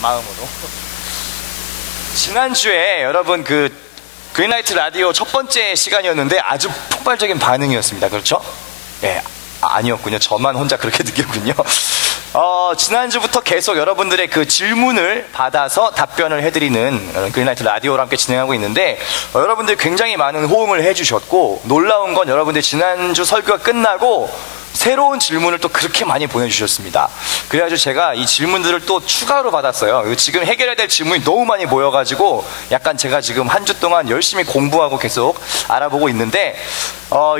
마음으로. 지난주에 여러분 그린라이트 라디오 첫 번째 시간이었는데 아주 폭발적인 반응이었습니다. 그렇죠? 예, 아니었군요. 저만 혼자 그렇게 느꼈군요. 지난주부터 계속 여러분들의 그 질문을 받아서 답변을 해드리는 그린라이트 라디오를 함께 진행하고 있는데, 여러분들이 굉장히 많은 호응을 해주셨고, 놀라운 건 여러분들 지난주 설교가 끝나고 새로운 질문을 또 그렇게 많이 보내주셨습니다. 그래가지고 제가 이 질문들을 또 추가로 받았어요. 지금 해결해야 될 질문이 너무 많이 모여가지고 약간 제가 지금 한 주 동안 열심히 공부하고 계속 알아보고 있는데,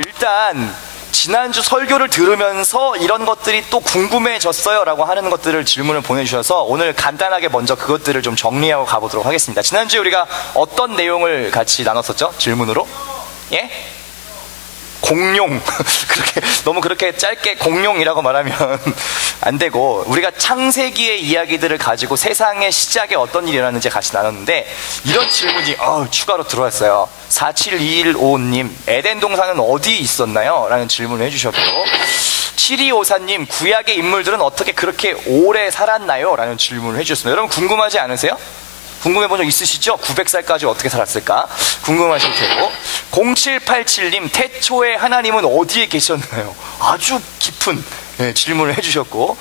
일단 지난주 설교를 들으면서 이런 것들이 또 궁금해졌어요 라고 하는 것들을 질문을 보내주셔서 오늘 간단하게 먼저 그것들을 좀 정리하고 가보도록 하겠습니다. 지난주에 우리가 어떤 내용을 같이 나눴었죠? 질문으로? 예? 공룡. 너무 그렇게 짧게 공룡이라고 말하면 안 되고, 우리가 창세기의 이야기들을 가지고 세상의 시작에 어떤 일이 일어났는지 같이 나눴는데, 이런 질문이 추가로 들어왔어요. 47215님, 에덴 동산은 어디 있었나요? 라는 질문을 해주셨고, 7254님, 구약의 인물들은 어떻게 그렇게 오래 살았나요? 라는 질문을 해주셨습니다. 여러분 궁금하지 않으세요? 궁금해 본 적 있으시죠? 900살까지 어떻게 살았을까? 궁금하실 테고. 0787님, 태초에 하나님은 어디에 계셨나요? 아주 깊은 질문을 해주셨고,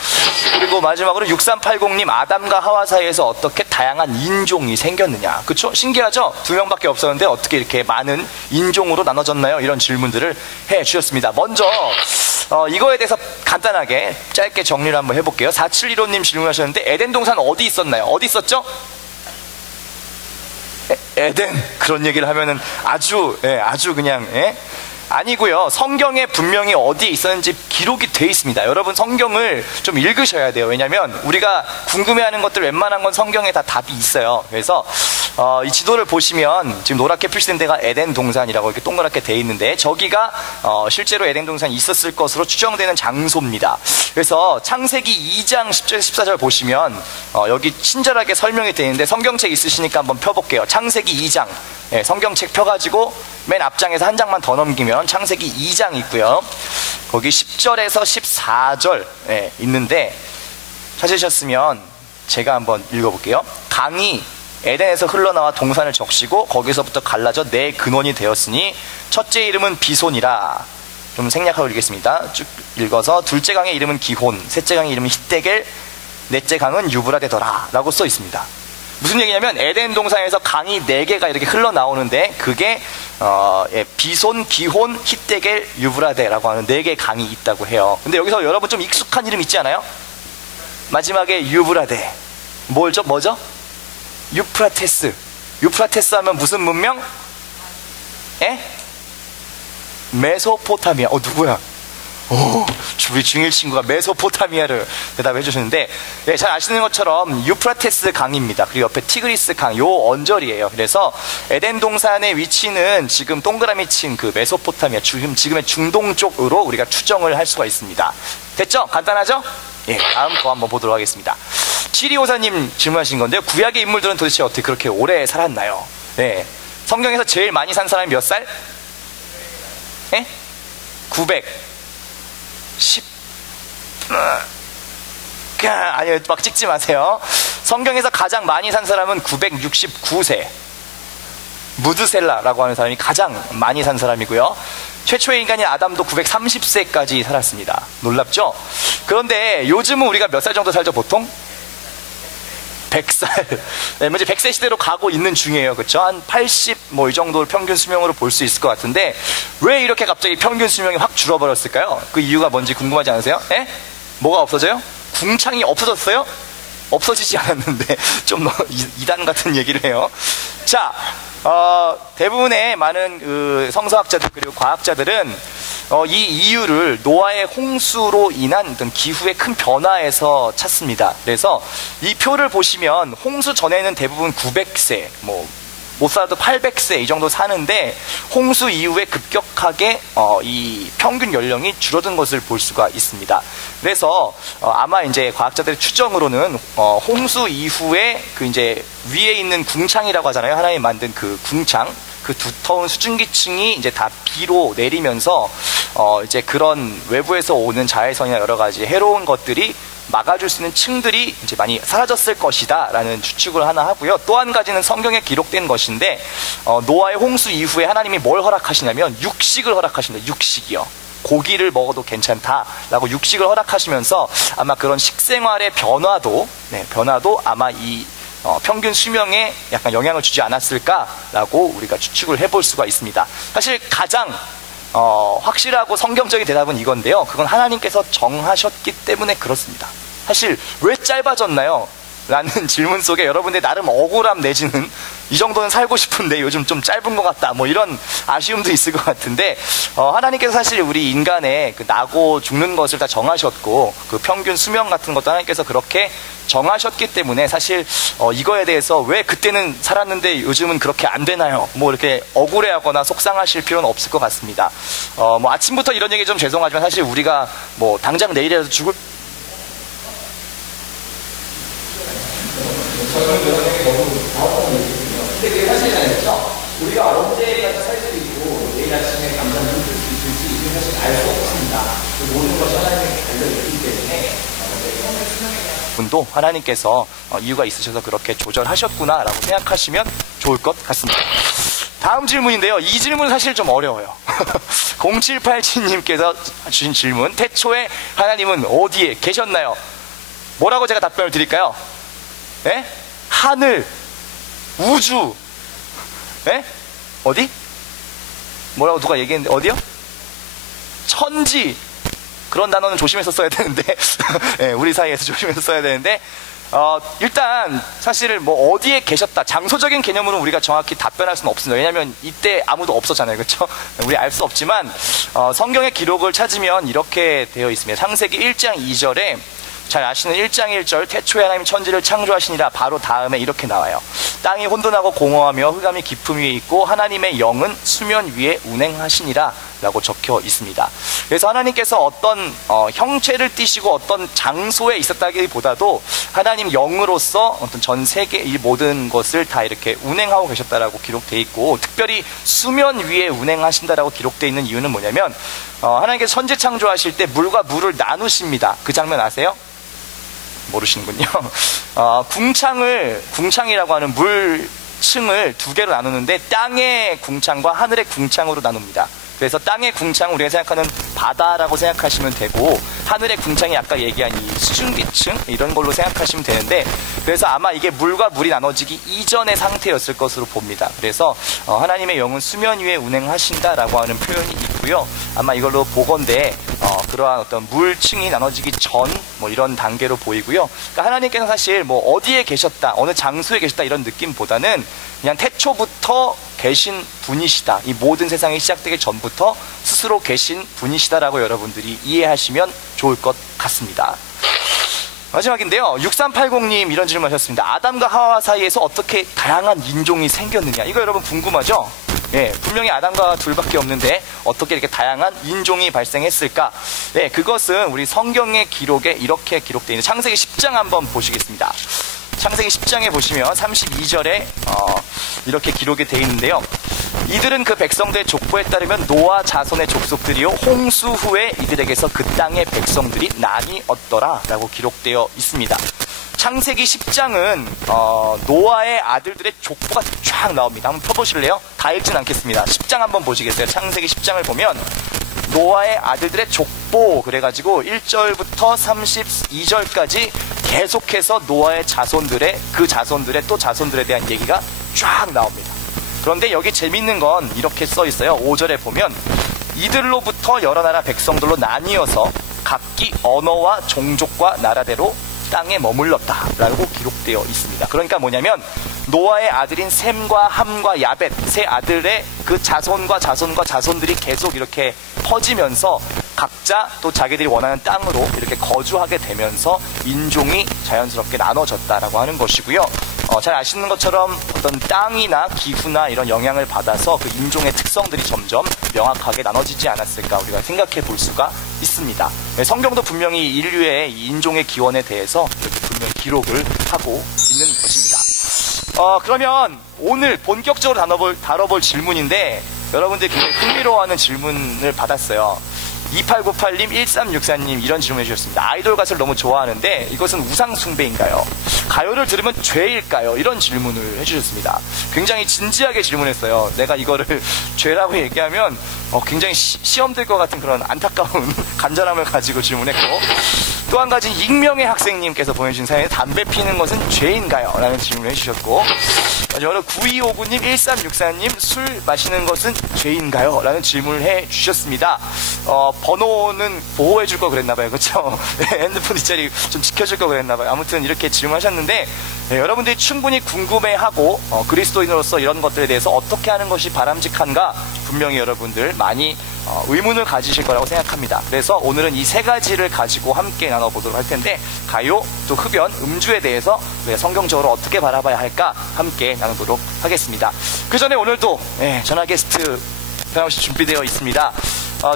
그리고 마지막으로 6380님, 아담과 하와 사이에서 어떻게 다양한 인종이 생겼느냐. 그쵸? 신기하죠? 2명밖에 없었는데 어떻게 이렇게 많은 인종으로 나눠졌나요? 이런 질문들을 해주셨습니다. 먼저 이거에 대해서 간단하게 짧게 정리를 한번 해볼게요. 4715님 질문하셨는데, 에덴 동산 어디 있었나요? 어디 있었죠? 에덴. 그런 얘기를 하면은 아주 그냥 아니고요. 성경에 분명히 어디에 있었는지 기록이 돼 있습니다. 여러분 성경을 좀 읽으셔야 돼요. 왜냐하면 우리가 궁금해하는 것들 웬만한 건 성경에 다 답이 있어요. 그래서 이 지도를 보시면 지금 노랗게 표시된 데가 에덴 동산이라고 이렇게 동그랗게 돼 있는데, 저기가 실제로 에덴 동산이 있었을 것으로 추정되는 장소입니다. 그래서 창세기 2장 10절 14절 보시면 여기 친절하게 설명이 되어 있는데, 성경책 있으시니까 한번 펴볼게요. 창세기 2장 성경책 펴가지고 맨 앞장에서 한 장만 더 넘기면 창세기 2장 있고요. 거기 10절에서 14절 있는데, 찾으셨으면 제가 한번 읽어볼게요. 강이 에덴에서 흘러나와 동산을 적시고 거기서부터 갈라져 네 근원이 되었으니 첫째 이름은 비손이라. 좀 생략하고 읽겠습니다. 쭉 읽어서, 둘째 강의 이름은 기혼, 셋째 강의 이름은 히데겔, 넷째 강은 유브라데더라 라고 써 있습니다. 무슨 얘기냐면 에덴 동산에서 강이 4개가 이렇게 흘러나오는데, 그게 비손, 기혼, 히데겔, 유브라데라고 하는 4개의 강이 있다고 해요. 근데 여기서 여러분 좀 익숙한 이름 있지 않아요? 마지막에 유브라데. 뭐죠? 유프라테스. 유프라테스 하면 무슨 문명? 메소포타미아. 누구야? 우리 중1 친구가 메소포타미아를 대답해 주셨는데, 잘 아시는 것처럼 유프라테스 강입니다. 그리고 옆에 티그리스 강, 요 언저리예요. 그래서 에덴 동산의 위치는 지금 동그라미 친 그 메소포타미아, 지금의 중동 쪽으로 우리가 추정을 할 수가 있습니다. 됐죠? 간단하죠? 다음 거 한번 보도록 하겠습니다. 7254님 질문하신 건데요. 구약의 인물들은 도대체 어떻게 그렇게 오래 살았나요? 성경에서 제일 많이 산 사람이 몇 살? 910. 아니요, 막 찍지 마세요. 성경에서 가장 많이 산 사람은 969세. 무드셀라라고 하는 사람이 가장 많이 산 사람이고요. 최초의 인간인 아담도 930세까지 살았습니다. 놀랍죠? 그런데 요즘은 우리가 몇 살 정도 살죠, 보통? 100살. 먼저 100세 시대로 가고 있는 중이에요. 그렇죠? 한 80, 이 정도를 평균 수명으로 볼 수 있을 것 같은데, 왜 이렇게 갑자기 평균 수명이 확 줄어버렸을까요? 그 이유가 뭔지 궁금하지 않으세요? 뭐가 없어져요? 궁창이 없어졌어요? 없어지지 않았는데 좀 이단 같은 얘기를 해요. 자, 대부분의 많은 성서학자들 그리고 과학자들은 이 이유를 노아의 홍수로 인한 어떤 기후의 큰 변화에서 찾습니다. 그래서 이 표를 보시면 홍수 전에는 대부분 900세, 못 살아도 800세 이 정도 사는데, 홍수 이후에 급격하게 이 평균 연령이 줄어든 것을 볼 수가 있습니다. 그래서 아마 이제 과학자들의 추정으로는 홍수 이후에 그 이제 위에 있는 궁창이라고 하잖아요. 하나님이 만든 그 궁창, 그 두터운 수증기층이 이제 다 비로 내리면서 이제 그런 외부에서 오는 자외선이나 여러 가지 해로운 것들이 막아줄 수 있는 층들이 이제 많이 사라졌을 것이다라는 추측을 하나 하고요. 또 한 가지는 성경에 기록된 것인데 노아의 홍수 이후에 하나님이 뭘 허락하시냐면 육식을 허락하십니다. 육식이요. 고기를 먹어도 괜찮다라고 육식을 허락하시면서 아마 그런 식생활의 변화도 아마 이 평균 수명에 약간 영향을 주지 않았을까라고 우리가 추측을 해볼 수가 있습니다. 사실 가장 확실하고 성경적인 대답은 이건데요. 그건 하나님께서 정하셨기 때문에 그렇습니다. 사실 왜 짧아졌나요? 라는 질문 속에 여러분들 나름 억울함 내지는 이 정도는 살고 싶은데 요즘 좀 짧은 것 같다 뭐 이런 아쉬움도 있을 것 같은데 하나님께서 사실 우리 인간의 그 나고 죽는 것을 다 정하셨고 그 평균 수명 같은 것도 하나님께서 그렇게 정하셨기 때문에 사실 이거에 대해서 왜 그때는 살았는데 요즘은 그렇게 안 되나요? 뭐 이렇게 억울해하거나 속상하실 필요는 없을 것 같습니다. 뭐 아침부터 이런 얘기 좀 죄송하지만 사실 우리가 뭐 당장 내일이라도 죽을 근데 그게 사실은 아니죠. 우리가 언제까지 살 수 있고 내일 아침에 당장 죽을 수 있을지 이건 사실 알 수 없습니다. 그 모든 것이 하나님에게 달려있기 때문에 평생 수명에 대한 분도 하나님께서 이유가 있으셔서 그렇게 조절하셨구나라고 생각하시면 좋을 것 같습니다. 다음 질문인데요. 이 질문은 사실 좀 어려워요. 0787님께서 주신 질문. 태초에 하나님은 어디에 계셨나요? 뭐라고 제가 답변을 드릴까요? 네? 하늘, 우주, 네? 어디? 뭐라고 누가 얘기했는데 어디요? 천지. 그런 단어는 조심해서 써야 되는데 네, 우리 사이에서 조심해서 써야 되는데 일단 사실 뭐 어디에 계셨다 장소적인 개념으로 우리가 정확히 답변할 수는 없습니다. 왜냐하면 이때 아무도 없었잖아요. 그렇죠? 우리 알 수 없지만 성경의 기록을 찾으면 이렇게 되어 있습니다. 창세기 1장 2절에 잘 아시는 1장 1절 태초에 하나님이 천지를 창조하시니라 바로 다음에 이렇게 나와요. 땅이 혼돈하고 공허하며 흑암이 깊음 위에 있고 하나님의 영은 수면 위에 운행하시니라 라고 적혀 있습니다. 그래서 하나님께서 어떤 형체를 띠시고 어떤 장소에 있었다기보다도 하나님 영으로서 어떤 전 세계 이 모든 것을 다 이렇게 운행하고 계셨다라고 기록되어 있고 특별히 수면 위에 운행하신다라고 기록되어 있는 이유는 뭐냐면 하나님께서 천지 창조하실 때 물과 물을 나누십니다. 그 장면 아세요? 모르시는군요. 궁창이라고 하는 물층을 두 개로 나누는데 땅의 궁창과 하늘의 궁창으로 나눕니다. 그래서 땅의 궁창은 우리가 생각하는 바다라고 생각하시면 되고 하늘의 궁창이 아까 얘기한 이 수증기층 이런 걸로 생각하시면 되는데 그래서 아마 이게 물과 물이 나눠지기 이전의 상태였을 것으로 봅니다. 그래서 하나님의 영은 수면 위에 운행하신다라고 하는 표현이 있고요. 아마 이걸로 보건대 그러한 어떤 물층이 나눠지기 전 뭐 이런 단계로 보이고요. 그러니까 하나님께서 사실 뭐 어디에 계셨다 어느 장소에 계셨다 이런 느낌보다는 그냥 태초부터 계신 분이시다. 이 모든 세상이 시작되기 전부터 스스로 계신 분이시다라고 여러분들이 이해하시면 좋을 것 같습니다. 마지막인데요. 6380님 이런 질문 하셨습니다. 아담과 하와 사이에서 어떻게 다양한 인종이 생겼느냐. 이거 여러분 궁금하죠? 예, 분명히 아담과 둘밖에 없는데 어떻게 이렇게 다양한 인종이 발생했을까? 네, 그것은 우리 성경의 기록에 이렇게 기록되어 있는 창세기 10장 한번 보시겠습니다. 창세기 10장에 보시면 32절에 이렇게 기록이 되어 있는데요. 이들은 그 백성들의 족보에 따르면 노아 자손의 족속들이요 홍수 후에 이들에게서 그 땅의 백성들이 나뉘었더라 라고 기록되어 있습니다. 창세기 10장은 노아의 아들들의 족보가 쫙 나옵니다. 한번 펴보실래요? 다 읽진 않겠습니다. 10장 한번 보시겠어요? 창세기 10장을 보면 노아의 아들들의 족보 그래가지고 1절부터 32절까지 계속해서 노아의 자손들의 그 자손들의 또 자손들에 대한 얘기가 쫙 나옵니다. 그런데 여기 재밌는 건 이렇게 써 있어요. 5절에 보면 이들로부터 여러 나라 백성들로 나뉘어서 각기 언어와 종족과 나라대로 땅에 머물렀다 라고 기록되어 있습니다. 그러니까 뭐냐면 노아의 아들인 셈과 함과 야벳 세 아들의 그 자손과 자손과 자손들이 계속 이렇게 퍼지면서 각자 또 자기들이 원하는 땅으로 이렇게 거주하게 되면서 인종이 자연스럽게 나눠졌다라고 하는 것이고요. 잘 아시는 것처럼 어떤 땅이나 기후나 이런 영향을 받아서 그 인종의 특성들이 점점 명확하게 나눠지지 않았을까 우리가 생각해 볼 수가 있습니다. 성경도 분명히 인류의 인종의 기원에 대해서 이렇게 분명히 기록을 하고 있는 것입니다. 그러면 오늘 본격적으로 다뤄볼 질문인데 여러분들이 굉장히 흥미로워하는 질문을 받았어요. 2898님, 1364님 이런 질문 해주셨습니다. 아이돌 가수를 너무 좋아하는데 이것은 우상 숭배인가요? 가요를 들으면 죄일까요? 이런 질문을 해주셨습니다. 굉장히 진지하게 질문했어요. 내가 이거를 죄라고 얘기하면 굉장히 시험 될 것 같은 그런 안타까운 간절함을 가지고 질문했고, 또 한 가지 익명의 학생님께서 보내주신 사연에 담배 피는 것은 죄인가요? 라는 질문을 해주셨고, 여러 9259님, 1364님 술 마시는 것은 죄인가요? 라는 질문을 해주셨습니다. 번호는 보호해줄 거 그랬나봐요. 그쵸? 네, 핸드폰 뒷자리 좀 지켜줄 거 그랬나봐요. 아무튼 이렇게 질문하셨는데, 네, 여러분들이 충분히 궁금해하고 그리스도인으로서 이런 것들에 대해서 어떻게 하는 것이 바람직한가 분명히 여러분들 많이 의문을 가지실 거라고 생각합니다. 그래서 오늘은 이 세 가지를 가지고 함께 나눠보도록 할 텐데, 가요, 또 흡연, 음주에 대해서 성경적으로 어떻게 바라봐야 할까 함께 나누도록 하겠습니다. 그 전에 오늘도 전화 게스트 변함없이 준비되어 있습니다.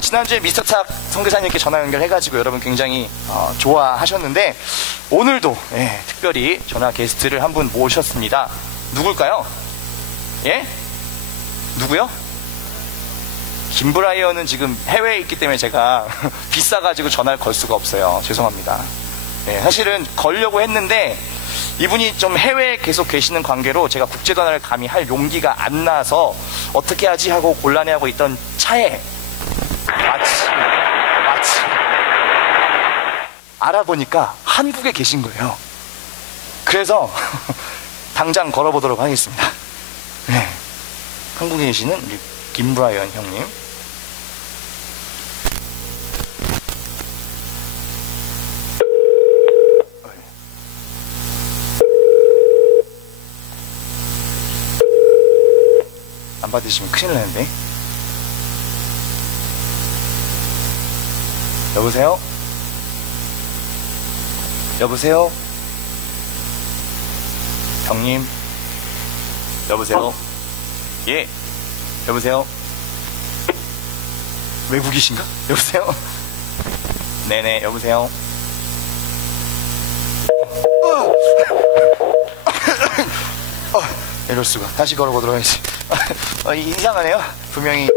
지난주에 미스터탁 선교사님께 전화 연결해가지고 여러분 굉장히 좋아하셨는데, 오늘도 특별히 전화 게스트를 한 분 모셨습니다. 누굴까요? 예? 누구요? 김브라이언은 지금 해외에 있기 때문에 제가 비싸가지고 전화를 걸 수가 없어요. 죄송합니다. 사실은 걸려고 했는데 이분이 좀 해외에 계속 계시는 관계로 제가 국제전화를 감히 할 용기가 안 나서 어떻게 하지 하고 곤란해하고 있던 차에 마치 알아보니까 한국에 계신 거예요. 그래서 당장 걸어보도록 하겠습니다. 한국에 계시는 우리 김브라이언 형님. 안 받으시면 큰일 나는데. 여보세요? 여보세요? 형님? 여보세요? 예? 여보세요? 외국이신가? 여보세요? 네네, 여보세요? 이럴 수가. 다시 걸어보도록 하겠습니다. 이상하네요. 분명히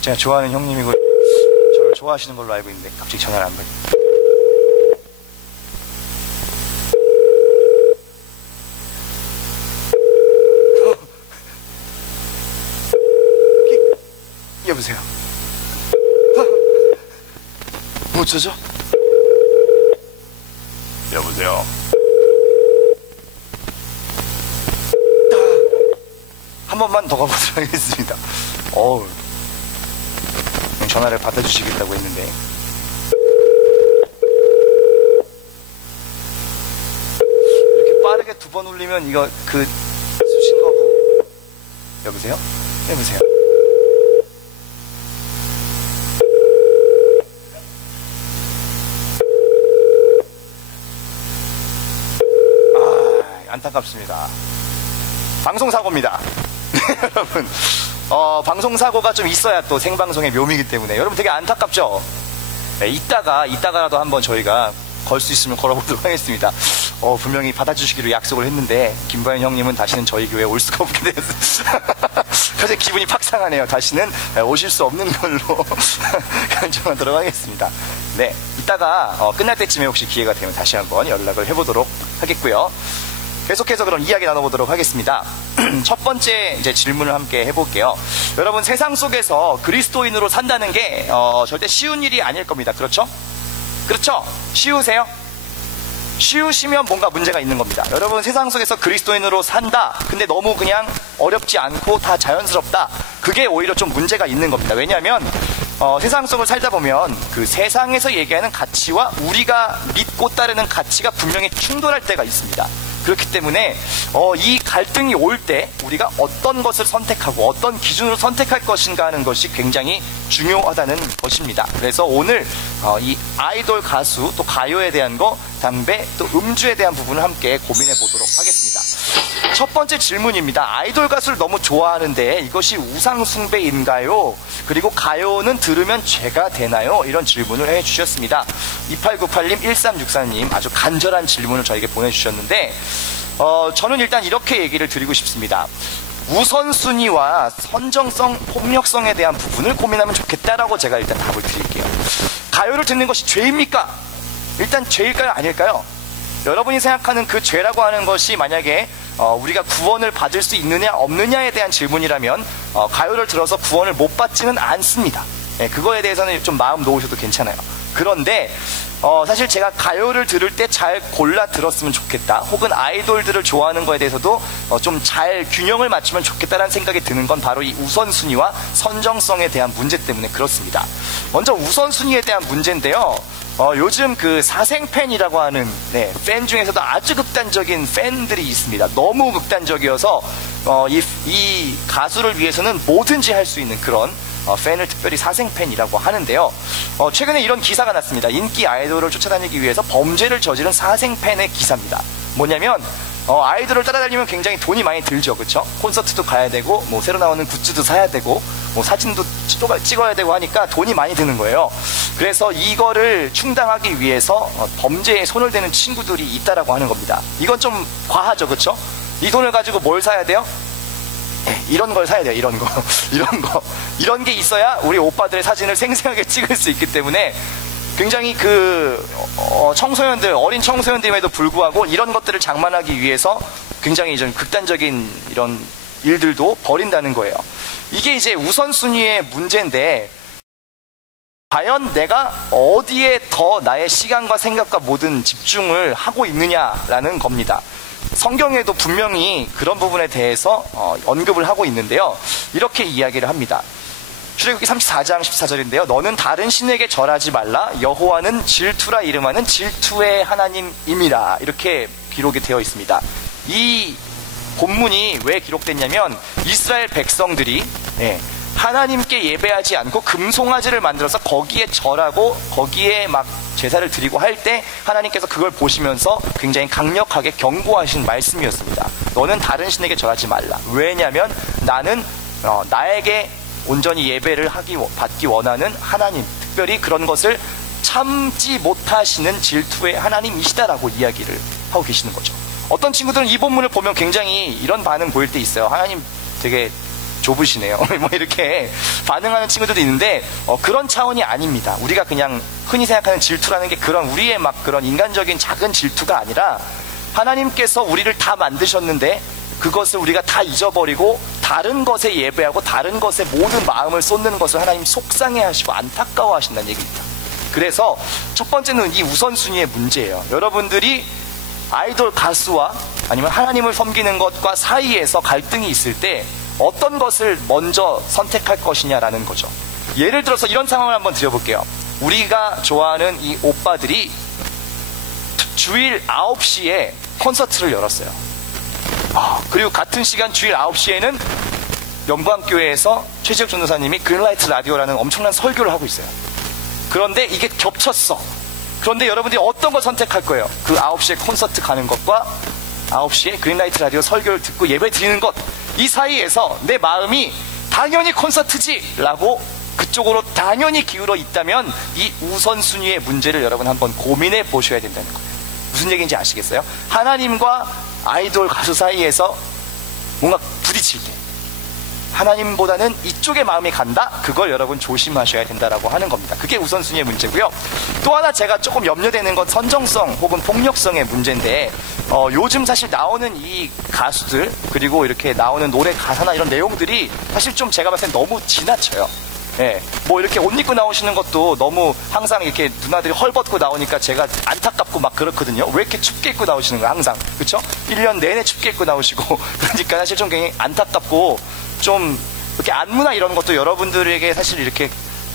제가 좋아하는 형님이고 저를 좋아하시는 걸로 알고 있는데 갑자기 전화를 안 받네. 여보세요? 뭐 어쩌죠? 여보세요? 한 번만 더 가보도록 하겠습니다. 전화를 받아주시겠다고 했는데. 이렇게 빠르게 두 번 울리면 이거 수신 거부. 여보세요? 여보세요? 안타깝습니다. 방송사고입니다. 여러분, 방송사고가 좀 있어야 또 생방송의 묘미이기 때문에 여러분 되게 안타깝죠? 이따가라도 한번 저희가 걸 수 있으면 걸어보도록 하겠습니다. 분명히 받아주시기로 약속을 했는데 김바연 형님은 다시는 저희 교회에 올 수가 없게 됐어요. 갑자기 기분이 팍 상하네요. 다시는 오실 수 없는 걸로 결정하도록 하겠습니다. 네, 이따가 끝날 때쯤에 혹시 기회가 되면 다시 한번 연락을 해보도록 하겠고요. 계속해서 그럼 이야기 나눠보도록 하겠습니다. 첫 번째 이제 질문을 함께 해볼게요. 여러분, 세상 속에서 그리스도인으로 산다는 게 절대 쉬운 일이 아닐 겁니다. 그렇죠? 그렇죠? 쉬우세요? 쉬우시면 뭔가 문제가 있는 겁니다. 여러분, 세상 속에서 그리스도인으로 산다. 근데 너무 그냥 어렵지 않고 다 자연스럽다. 그게 오히려 좀 문제가 있는 겁니다. 왜냐하면 세상 속을 살다 보면 그 세상에서 얘기하는 가치와 우리가 믿고 따르는 가치가 분명히 충돌할 때가 있습니다. 그렇기 때문에 이 갈등이 올 때 우리가 어떤 것을 선택하고 어떤 기준으로 선택할 것인가 하는 것이 굉장히 중요하다는 것입니다. 그래서 오늘 이 아이돌 가수 또 가요에 대한 거, 담배 또 음주에 대한 부분을 함께 고민해 보도록 하겠습니다. 첫 번째 질문입니다. 아이돌 가수를 너무 좋아하는데 이것이 우상 숭배인가요? 그리고 가요는 들으면 죄가 되나요? 이런 질문을 해주셨습니다. 2898님, 1364님 아주 간절한 질문을 저에게 보내주셨는데 저는 일단 이렇게 얘기를 드리고 싶습니다. 우선순위와 선정성, 폭력성에 대한 부분을 고민하면 좋겠다라고 제가 일단 답을 드릴게요. 가요를 듣는 것이 죄입니까? 일단 죄일까요? 아닐까요? 여러분이 생각하는 그 죄라고 하는 것이 만약에 우리가 구원을 받을 수 있느냐 없느냐에 대한 질문이라면 가요를 들어서 구원을 못 받지는 않습니다. 그거에 대해서는 좀 마음 놓으셔도 괜찮아요. 그런데 사실 제가 가요를 들을 때 잘 골라 들었으면 좋겠다, 혹은 아이돌들을 좋아하는 거에 대해서도 좀 잘 균형을 맞추면 좋겠다라는 생각이 드는 건 바로 이 우선순위와 선정성에 대한 문제 때문에 그렇습니다. 먼저 우선순위에 대한 문제인데요. 요즘 그 사생팬이라고 하는 팬 중에서도 아주 극단적인 팬들이 있습니다. 너무 극단적이어서 이 가수를 위해서는 뭐든지 할 수 있는 그런 팬을 특별히 사생팬이라고 하는데요. 최근에 이런 기사가 났습니다. 인기 아이돌을 쫓아다니기 위해서 범죄를 저지른 사생팬의 기사입니다. 뭐냐면 아이돌을 따라다니면 굉장히 돈이 많이 들죠, 그렇죠? 콘서트도 가야 되고, 뭐 새로 나오는 굿즈도 사야 되고, 뭐 사진도 찍어야 되고 하니까 돈이 많이 드는 거예요. 그래서 이거를 충당하기 위해서 범죄에 손을 대는 친구들이 있다라고 하는 겁니다. 이건 좀 과하죠, 그렇죠? 이 돈을 가지고 뭘 사야 돼요? 이런 걸 사야 돼요. 이런 거 이런 게 있어야 우리 오빠들의 사진을 생생하게 찍을 수 있기 때문에 굉장히 청소년들, 어린 청소년들임에도 불구하고 이런 것들을 장만하기 위해서 굉장히 좀 극단적인 이런 일들도 벌인다는 거예요. 이게 이제 우선순위의 문제인데, 과연 내가 어디에 더 나의 시간과 생각과 모든 집중을 하고 있느냐라는 겁니다. 성경에도 분명히 그런 부분에 대해서 언급을 하고 있는데요. 이렇게 이야기를 합니다. 출애굽기 34장 14절인데요. 너는 다른 신에게 절하지 말라. 여호와는 질투라 이름하는 질투의 하나님임이라. 이렇게 기록이 되어 있습니다. 이 본문이 왜 기록됐냐면 이스라엘 백성들이 하나님께 예배하지 않고 금송아지를 만들어서 거기에 절하고 거기에 막 제사를 드리고 할 때 하나님께서 그걸 보시면서 굉장히 강력하게 경고하신 말씀이었습니다. 너는 다른 신에게 절하지 말라. 왜냐하면 나는 나에게 온전히 예배를 받기 원하는 하나님, 특별히 그런 것을 참지 못하시는 질투의 하나님이시다라고 이야기를 하고 계시는 거죠. 어떤 친구들은 이 본문을 보면 굉장히 이런 반응 보일 때 있어요. 하나님 되게 좁으시네요. 뭐 이렇게 반응하는 친구들도 있는데 그런 차원이 아닙니다. 우리가 그냥 흔히 생각하는 질투라는 게 그런 우리의 막 그런 인간적인 작은 질투가 아니라, 하나님께서 우리를 다 만드셨는데 그것을 우리가 다 잊어버리고 다른 것에 예배하고 다른 것에 모든 마음을 쏟는 것을 하나님 속상해하시고 안타까워하신다는 얘기입니다. 그래서 첫 번째는 이 우선순위의 문제예요. 여러분들이 아이돌 가수와 아니면 하나님을 섬기는 것과 사이에서 갈등이 있을 때 어떤 것을 먼저 선택할 것이냐라는 거죠. 예를 들어서 이런 상황을 한번 드려볼게요. 우리가 좋아하는 이 오빠들이 주일 9시에 콘서트를 열었어요. 그리고 같은 시간 주일 9시에는 영광교회에서 최지혁 전도사님이 그린라이트 라디오라는 엄청난 설교를 하고 있어요. 그런데 이게 겹쳤어. 그런데 여러분들이 어떤 걸 선택할 거예요? 그 9시에 콘서트 가는 것과 9시에 그린라이트 라디오 설교를 듣고 예배 드리는 것, 이 사이에서 내 마음이 당연히 콘서트지 라고 그쪽으로 당연히 기울어 있다면 이 우선순위의 문제를 여러분 한번 고민해 보셔야 된다는 거예요. 무슨 얘기인지 아시겠어요? 하나님과 아이돌 가수 사이에서 뭔가 부딪힐 때 하나님보다는 이쪽에 마음이 간다? 그걸 여러분 조심하셔야 된다라고 하는 겁니다. 그게 우선순위의 문제고요. 또 하나 제가 조금 염려되는 건 선정성 혹은 폭력성의 문제인데, 요즘 사실 나오는 이 가수들, 그리고 이렇게 나오는 노래 가사나 이런 내용들이 사실 좀 제가 봤을 때 너무 지나쳐요. 뭐 이렇게 옷 입고 나오시는 것도 너무 항상 이렇게 누나들이 헐벗고 나오니까 제가 안타깝고 막 그렇거든요. 왜 이렇게 춥게 입고 나오시는 거예요, 항상. 그쵸? 1년 내내 춥게 입고 나오시고. 그러니까 사실 좀 굉장히 안타깝고, 좀 이렇게 안무나 이런 것도 여러분들에게 사실 이렇게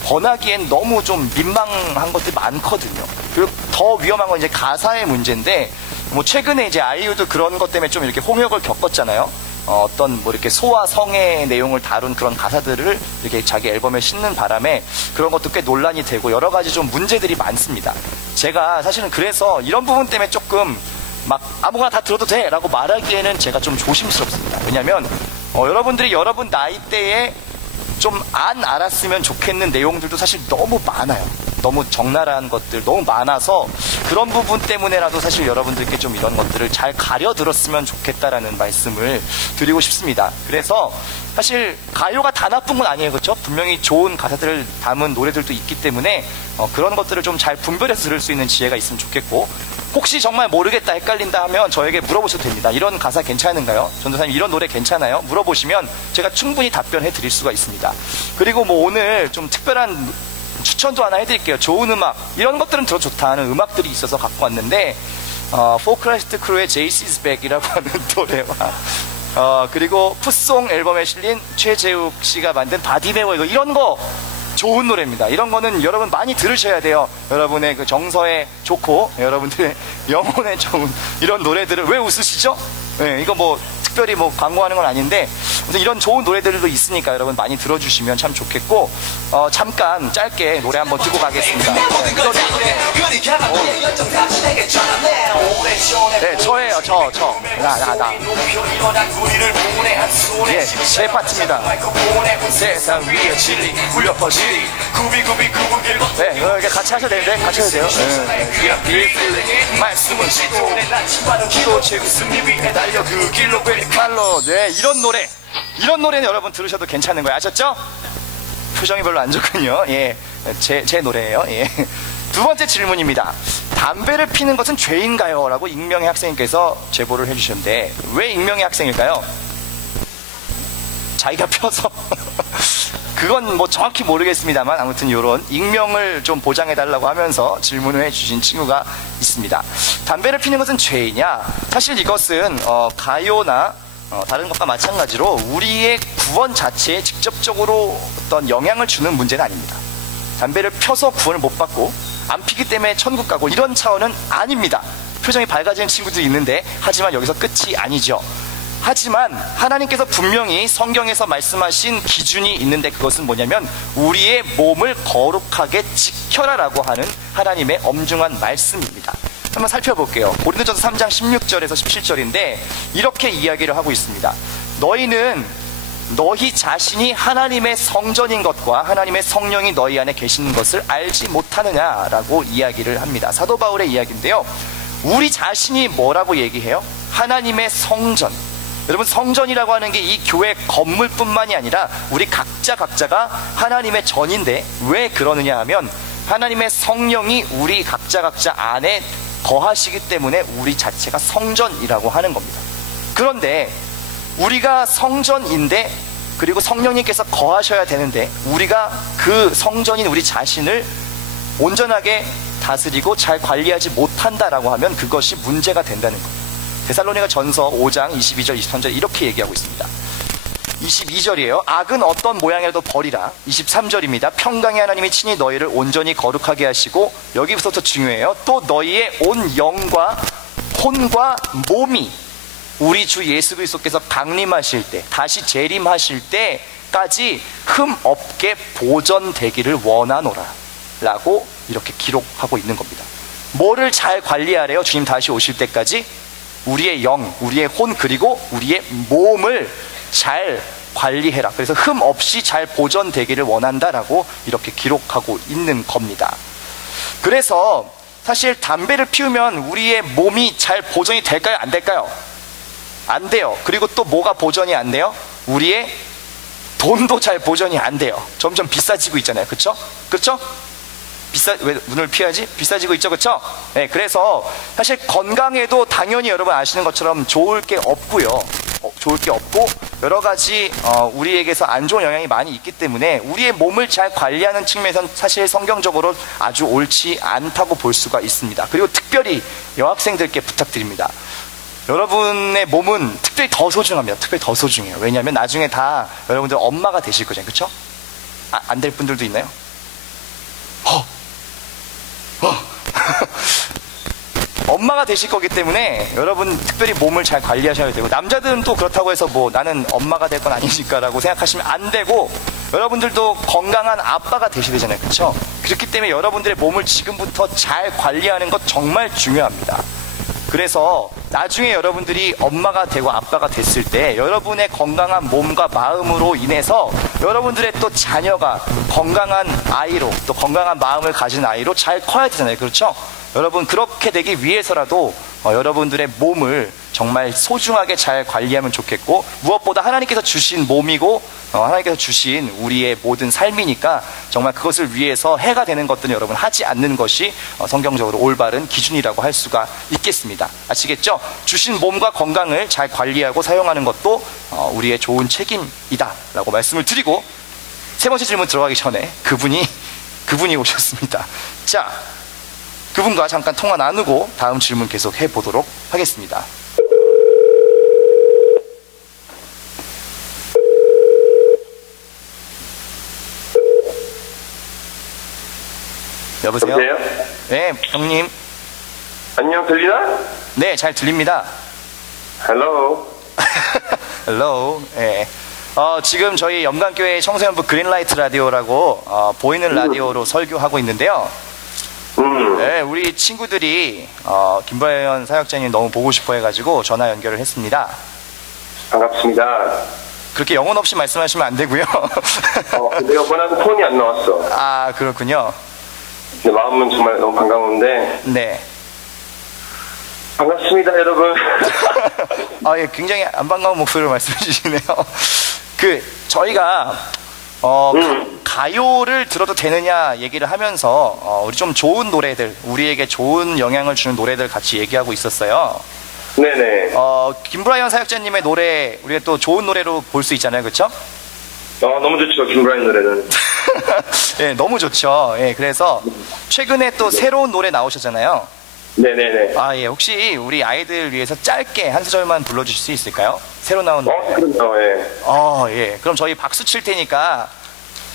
권하기엔 너무 좀 민망한 것들이 많거든요. 그리고 더 위험한 건 이제 가사의 문제인데, 뭐 최근에 이제 아이유도 그런 것 때문에 좀 이렇게 홍역을 겪었잖아요. 어떤 뭐 이렇게 소와 성의 내용을 다룬 그런 가사들을 이렇게 자기 앨범에 싣는 바람에 그런 것도 꽤 논란이 되고 여러 가지 좀 문제들이 많습니다. 제가 사실은 그래서 이런 부분 때문에 조금 막 아무거나 다 들어도 돼 라고 말하기에는 제가 좀 조심스럽습니다. 왜냐면 여러분들이 여러분 나이대에 좀 안 알았으면 좋겠는 내용들도 사실 너무 많아요. 너무 적나라한 것들 너무 많아서 그런 부분 때문에라도 사실 여러분들께 좀 이런 것들을 잘 가려 들었으면 좋겠다라는 말씀을 드리고 싶습니다. 그래서 사실 가요가 다 나쁜 건 아니에요. 그렇죠? 분명히 좋은 가사들을 담은 노래들도 있기 때문에 그런 것들을 좀 잘 분별해서 들을 수 있는 지혜가 있으면 좋겠고, 혹시 정말 모르겠다 헷갈린다 하면 저에게 물어보셔도 됩니다. 이런 가사 괜찮은가요? 전도사님 이런 노래 괜찮아요? 물어보시면 제가 충분히 답변해 드릴 수가 있습니다. 그리고 뭐 오늘 좀 특별한 추천도 하나 해드릴게요. 좋은 음악, 이런 것들은 더 좋다 하는 음악들이 있어서 갖고 왔는데 포크라이스트 크루의 제이시's 백이라고 하는 노래와 그리고 풋송 앨범에 실린 최재욱 씨가 만든 바디메워, 이런 거 좋은 노래입니다. 이런 거는 여러분 많이 들으셔야 돼요. 여러분의 그 정서에 좋고 여러분들의 영혼에 좋은 이런 노래들을. 왜 웃으시죠? 네, 이거 뭐 특별히 뭐 광고하는 건 아닌데 이런 좋은 노래들도 있으니까 여러분 많이 들어주시면 참 좋겠고, 잠깐 짧게 노래 한번 듣고 가겠습니다. 네, 저예요. 나. 예, 제 파트입니다. 세상 위에 진리 울려 퍼지 네, 이렇게 같이 하셔야 되는데 같이 해야 돼요. 네. 말씀은 기도 최고 승리 위에 달려 그 길로 칼로. 네, 이런 노래는 여러분 들으셔도 괜찮은 거예요. 아셨죠? 표정이 별로 안 좋군요. 예, 제 노래예요. 예. 두 번째 질문입니다. 담배를 피는 것은 죄인가요? 라고 익명의 학생님께서 제보를 해주셨는데, 왜 익명의 학생일까요? 자기가 펴서 그건 뭐 정확히 모르겠습니다만 아무튼 이런 익명을 좀 보장해달라고 하면서 질문을 해주신 친구가 있습니다. 담배를 피는 것은 죄이냐? 사실 이것은 가요나 다른 것과 마찬가지로 우리의 구원 자체에 직접적으로 어떤 영향을 주는 문제는 아닙니다. 담배를 펴서 구원을 못 받고 안 피기 때문에 천국 가고 이런 차원은 아닙니다. 표정이 밝아지는 친구도 있는데, 하지만 여기서 끝이 아니죠. 하지만 하나님께서 분명히 성경에서 말씀하신 기준이 있는데, 그것은 뭐냐면 우리의 몸을 거룩하게 지켜라라고 하는 하나님의 엄중한 말씀입니다. 한번 살펴볼게요. 고린도전서 3장 16절에서 17절인데 이렇게 이야기를 하고 있습니다. 너희는 너희 자신이 하나님의 성전인 것과 하나님의 성령이 너희 안에 계시는 것을 알지 못하느냐라고 이야기를 합니다. 사도 바울의 이야기인데요. 우리 자신이 뭐라고 얘기해요? 하나님의 성전. 여러분, 성전이라고 하는 게 이 교회 건물뿐만이 아니라 우리 각자가 하나님의 전인데, 왜 그러느냐 하면 하나님의 성령이 우리 각자 안에 거하시기 때문에 우리 자체가 성전이라고 하는 겁니다. 그런데 우리가 성전인데, 그리고 성령님께서 거하셔야 되는데 우리가 그 성전인 우리 자신을 온전하게 다스리고 잘 관리하지 못한다라고 하면 그것이 문제가 된다는 겁니다. 데살로니가 전서 5장 22절 23절 이렇게 얘기하고 있습니다. 22절이에요. 악은 어떤 모양이라도 버리라. 23절입니다. 평강의 하나님이 친히 너희를 온전히 거룩하게 하시고, 여기부터 중요해요. 또 너희의 온 영과 혼과 몸이 우리 주 예수 그리스도께서 강림하실 때, 다시 재림하실 때까지 흠 없게 보존되기를 원하노라 라고 이렇게 기록하고 있는 겁니다. 뭐를 잘 관리하래요? 주님 다시 오실 때까지 우리의 영, 우리의 혼, 그리고 우리의 몸을 잘 관리해라. 그래서 흠 없이 잘 보존되기를 원한다라고 이렇게 기록하고 있는 겁니다. 그래서 사실 담배를 피우면 우리의 몸이 잘 보존이 될까요? 안 될까요? 안 돼요. 그리고 또 뭐가 보존이 안 돼요? 우리의 돈도 잘 보존이 안 돼요. 점점 비싸지고 있잖아요. 그렇죠? 그렇죠? 왜 눈을 피하지? 비싸지고 있죠, 그렇죠? 네, 그래서 사실 건강에도 당연히 여러분 아시는 것처럼 좋을 게 없고요. 좋을 게 없고 여러 가지 우리에게서 안 좋은 영향이 많이 있기 때문에 우리의 몸을 잘 관리하는 측면에서는 사실 성경적으로 아주 옳지 않다고 볼 수가 있습니다. 그리고 특별히 여학생들께 부탁드립니다. 여러분의 몸은 특별히 더 소중합니다. 특별히 더 소중해요. 왜냐하면 나중에 다 여러분들 엄마가 되실 거잖아요, 그렇죠? 안 될 분들도 있나요? 엄마가 되실 거기 때문에 여러분 특별히 몸을 잘 관리하셔야 되고, 남자들은 또 그렇다고 해서 뭐 나는 엄마가 될 건 아니니까 라고 생각하시면 안 되고, 여러분들도 건강한 아빠가 되셔야 되잖아요, 그렇죠? 그렇기 때문에 여러분들의 몸을 지금부터 잘 관리하는 것 정말 중요합니다. 그래서 나중에 여러분들이 엄마가 되고 아빠가 됐을 때 여러분의 건강한 몸과 마음으로 인해서 여러분들의 또 자녀가 건강한 아이로, 또 건강한 마음을 가진 아이로 잘 커야 되잖아요. 그렇죠? 여러분, 그렇게 되기 위해서라도 여러분들의 몸을 정말 소중하게 잘 관리하면 좋겠고, 무엇보다 하나님께서 주신 몸이고 하나님께서 주신 우리의 모든 삶이니까 정말 그것을 위해서 해가 되는 것들은 여러분 하지 않는 것이 성경적으로 올바른 기준이라고 할 수가 있겠습니다. 아시겠죠? 주신 몸과 건강을 잘 관리하고 사용하는 것도 우리의 좋은 책임이다 라고 말씀을 드리고, 세 번째 질문 들어가기 전에 그분이 오셨습니다. 자, 그분과 잠깐 통화 나누고 다음 질문 계속 해보도록 하겠습니다. 여보세요? 여보세요? 네, 형님. 안녕, 들리나? 네, 잘 들립니다. 헬로. 헬로. 네. 지금 저희 영광교회 청소년부 그린라이트 라디오라고 보이는 라디오로 설교하고 있는데요. 네, 우리 친구들이 김바연 사역자님 너무 보고 싶어 해가지고 전화 연결을 했습니다. 반갑습니다. 그렇게 영혼 없이 말씀하시면 안 되고요. 내가 원하는 톤이 안 나왔어. 아, 그렇군요. 내 마음은 정말 너무 반가운데. 네. 반갑습니다, 여러분. 예, 굉장히 안 반가운 목소리로 말씀해 주시네요. 저희가 가요를 들어도 되느냐 얘기를 하면서 우리 좀 좋은 노래들, 우리에게 좋은 영향을 주는 노래들 같이 얘기하고 있었어요. 네네. 김브라이언 사역자님의 노래, 우리가 또 좋은 노래로 볼 수 있잖아요, 그렇죠? 너무 좋죠, 김브라이언 노래는. 예, 너무 좋죠. 예, 그래서 최근에 또 새로운 노래 나오셨잖아요. 네네네. 예, 혹시 우리 아이들 위해서 짧게 한 소절만 불러주실 수 있을까요? 새로 나온 노래. 그럼요, 예. 예. 그럼 저희 박수 칠 테니까,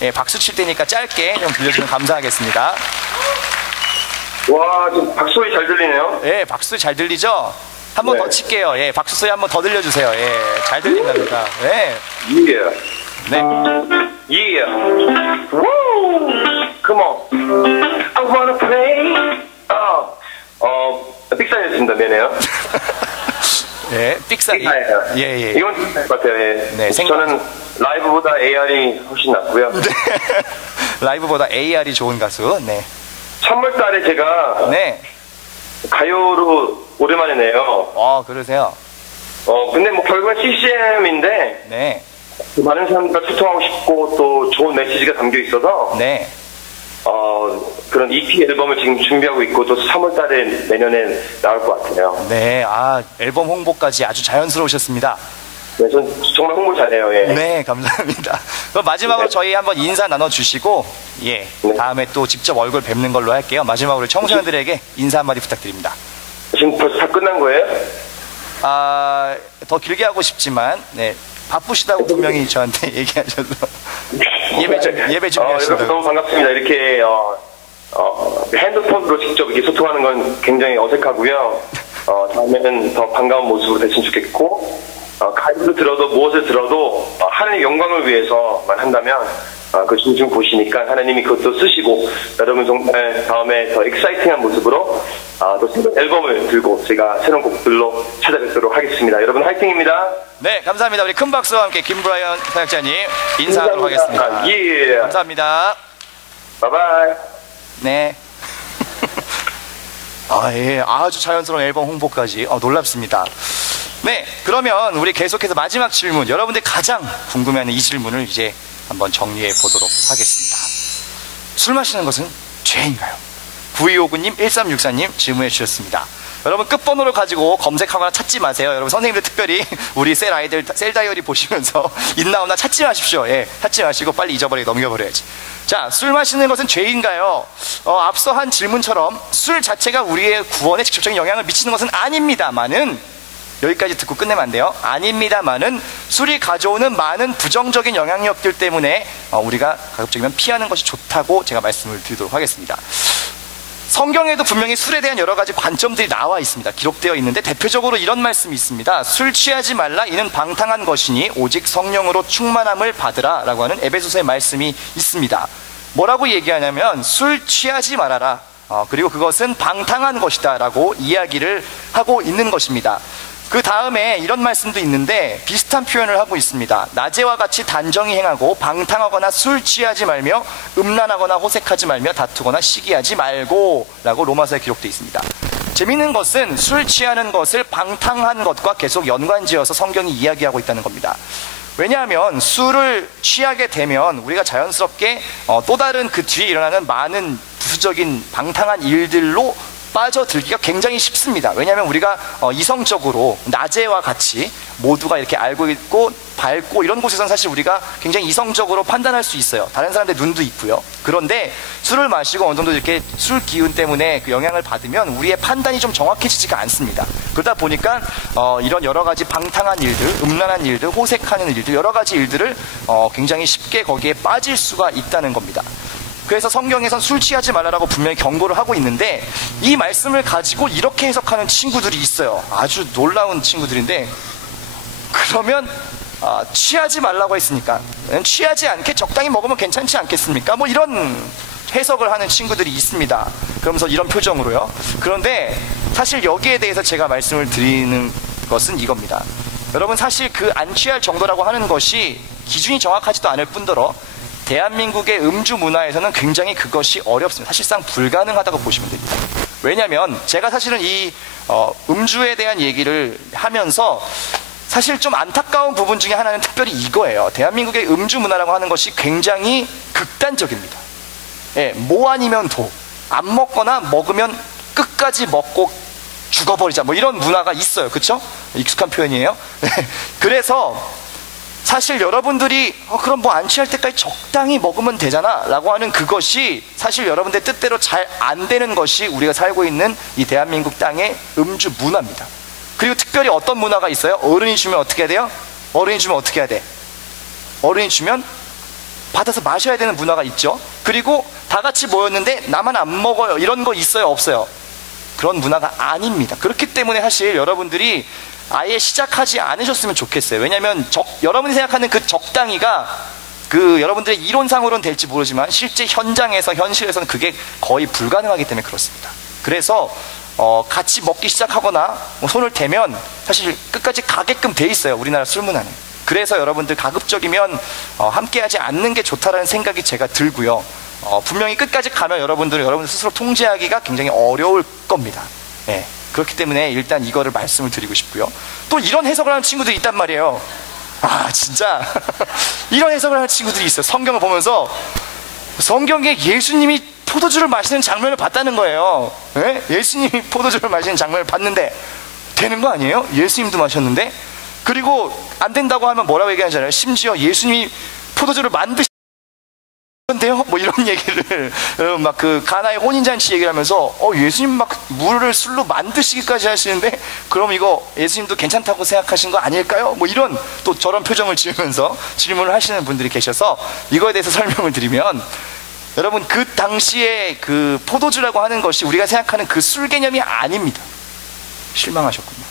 짧게 좀 들려주면 감사하겠습니다. 와, 지금 박소리 잘 들리네요. 예, 박수 잘 들리죠? 한 번 더 네. 칠게요. 예, 박수 소리 한 번 더 들려주세요. 예, 잘 들린답니다. 예. Yeah. 네. Yeah. Woo! Come on. I wanna play. 삑사리였습니다. 미안해요. 예, 삑사리. 예. 이건 될 것 같아요. 예. 네, 저는 라이브보다 AR이 훨씬 낫고요. 네. 라이브보다 AR이 좋은 가수. 네. 3월달에 제가 네. 가요로 오랜만에 내요. 그러세요? 근데 뭐 결국은 CCM인데 네. 많은 사람들과 소통하고 싶고 또 좋은 메시지가 담겨 있어서 네. 그런 EP 앨범을 지금 준비하고 있고 또 3월달에 내년에 나올 것 같아요. 네. 앨범 홍보까지 아주 자연스러우셨습니다. 네, 전 정말 홍보 잘해요. 예. 네, 감사합니다. 그럼 마지막으로 저희 한번 인사 나눠주시고, 예, 네. 다음에 또 직접 얼굴 뵙는 걸로 할게요. 마지막으로 청소년들에게 인사 한마디 부탁드립니다. 지금 벌써 다 끝난 거예요? 더 길게 하고 싶지만, 네, 바쁘시다고 분명히 저한테 얘기하셔서 예배 준비하신다고. 여러분 너무 반갑습니다. 이렇게 핸드폰으로 직접 이렇게 소통하는 건 굉장히 어색하고요. 다음에는 더 반가운 모습으로 됐으면 좋겠고, 가요를 들어도 무엇을 들어도 하나님의 영광을 위해서만 한다면 그 중심 보시니까 하나님이 그것도 쓰시고 여러분 정말 다음에 더 익사이팅한 모습으로 또 새로운 앨범을 들고 제가 새로운 곡들로 찾아뵙도록 하겠습니다. 여러분 화이팅입니다. 네, 감사합니다. 우리 큰 박수와 함께 김브라이언 사역자님 인사하도록 하겠습니다. 예. 감사합니다. 바이바이. 네. 예, 아주 자연스러운 앨범 홍보까지 놀랍습니다. 네, 그러면 우리 계속해서 마지막 질문, 여러분들 가장 궁금해하는 이 질문을 이제 한번 정리해 보도록 하겠습니다. 술 마시는 것은 죄인가요? 9259님, 1364님 질문해 주셨습니다. 여러분 끝번호를 가지고 검색하거나 찾지 마세요. 여러분 선생님들 특별히 우리 셀 아이들 셀 다이어리 보시면서 있나 없나 찾지 마십시오. 예, 찾지 마시고 빨리 잊어버리게 넘겨버려야지. 자, 술 마시는 것은 죄인가요? 앞서 한 질문처럼 술 자체가 우리의 구원에 직접적인 영향을 미치는 것은 아닙니다만은, 여기까지 듣고 끝내면 안 돼요. 아닙니다만은 술이 가져오는 많은 부정적인 영향력들 때문에 우리가 가급적이면 피하는 것이 좋다고 제가 말씀을 드리도록 하겠습니다. 성경에도 분명히 술에 대한 여러 가지 관점들이 나와 있습니다. 기록되어 있는데 대표적으로 이런 말씀이 있습니다. 술 취하지 말라, 이는 방탕한 것이니 오직 성령으로 충만함을 받으라 라고 하는 에베소서의 말씀이 있습니다. 뭐라고 얘기하냐면 술 취하지 말아라, 그리고 그것은 방탕한 것이다 라고 이야기를 하고 있는 것입니다. 그 다음에 이런 말씀도 있는데 비슷한 표현을 하고 있습니다. 낮에와 같이 단정히 행하고 방탕하거나 술 취하지 말며 음란하거나 호색하지 말며 다투거나 시기하지 말고 라고 로마서에 기록되어 있습니다. 재미있는 것은 술 취하는 것을 방탕한 것과 계속 연관지어서 성경이 이야기하고 있다는 겁니다. 왜냐하면 술을 취하게 되면 우리가 자연스럽게 또 다른 그 뒤에 일어나는 많은 부수적인 방탕한 일들로 빠져들기가 굉장히 쉽습니다. 왜냐하면 우리가 이성적으로 낮에와 같이 모두가 이렇게 알고 있고 밝고 이런 곳에서는 사실 우리가 굉장히 이성적으로 판단할 수 있어요. 다른 사람들 눈도 있고요. 그런데 술을 마시고 어느 정도 이렇게 술 기운 때문에 그 영향을 받으면 우리의 판단이 좀 정확해지지가 않습니다. 그러다 보니까 이런 여러 가지 방탕한 일들, 음란한 일들, 호색하는 일들, 여러 가지 일들을 굉장히 쉽게 거기에 빠질 수가 있다는 겁니다. 그래서 성경에선 술 취하지 말라라고 분명히 경고를 하고 있는데 이 말씀을 가지고 이렇게 해석하는 친구들이 있어요. 아주 놀라운 친구들인데, 그러면 취하지 말라고 했으니까 취하지 않게 적당히 먹으면 괜찮지 않겠습니까? 뭐 이런 해석을 하는 친구들이 있습니다. 그러면서 이런 표정으로요. 그런데 사실 여기에 대해서 제가 말씀을 드리는 것은 이겁니다. 여러분, 사실 그 안 취할 정도라고 하는 것이 기준이 정확하지도 않을 뿐더러 대한민국의 음주 문화에서는 굉장히 그것이 어렵습니다. 사실상 불가능하다고 보시면 됩니다. 왜냐하면 제가 사실은 이 음주에 대한 얘기를 하면서 사실 좀 안타까운 부분 중에 하나는 특별히 이거예요. 대한민국의 음주 문화라고 하는 것이 굉장히 극단적입니다. 예, 뭐 아니면 도, 안 먹거나 먹으면 끝까지 먹고 죽어버리자, 뭐 이런 문화가 있어요. 그렇죠? 익숙한 표현이에요. 그래서 사실 여러분들이 그럼 뭐 안 취할 때까지 적당히 먹으면 되잖아 라고 하는 그것이 사실 여러분들 뜻대로 잘 안 되는 것이 우리가 살고 있는 이 대한민국 땅의 음주 문화입니다. 그리고 특별히 어떤 문화가 있어요? 어른이 주면 어떻게 해야 돼요? 어른이 주면 어떻게 해야 돼? 어른이 주면 받아서 마셔야 되는 문화가 있죠. 그리고 다 같이 모였는데 나만 안 먹어요, 이런 거 있어요, 없어요? 그런 문화가 아닙니다. 그렇기 때문에 사실 여러분들이 아예 시작하지 않으셨으면 좋겠어요. 왜냐하면 여러분이 생각하는 그 적당히가 그 여러분들의 이론상으로는 될지 모르지만 실제 현장에서, 현실에서는 그게 거의 불가능하기 때문에 그렇습니다. 그래서 같이 먹기 시작하거나 손을 대면 사실 끝까지 가게끔 돼 있어요, 우리나라 술 문화는. 그래서 여러분들 가급적이면 함께하지 않는 게 좋다라는 생각이 제가 들고요. 분명히 끝까지 가면 여러분들 스스로 통제하기가 굉장히 어려울 겁니다. 예. 그렇기 때문에 일단 이거를 말씀을 드리고 싶고요. 또 이런 해석을 하는 친구들이 있단 말이에요. 진짜 이런 해석을 하는 친구들이 있어요. 성경을 보면서 성경에 예수님이 포도주를 마시는 장면을 봤다는 거예요. 예? 예수님이 포도주를 마시는 장면을 봤는데 되는 거 아니에요? 예수님도 마셨는데. 그리고 안 된다고 하면 뭐라고 얘기하잖아요. 심지어 예수님이 포도주를 만드셨는데요? 뭐 이런 얘기를 막 그 가나의 혼인잔치 얘기를 하면서 예수님 막 물을 술로 만드시기까지 하시는데 그럼 이거 예수님도 괜찮다고 생각하신 거 아닐까요? 뭐 이런 또 저런 표정을 지으면서 질문을 하시는 분들이 계셔서 이거에 대해서 설명을 드리면, 여러분, 그 당시에 그 포도주라고 하는 것이 우리가 생각하는 그 술 개념이 아닙니다. 실망하셨군요.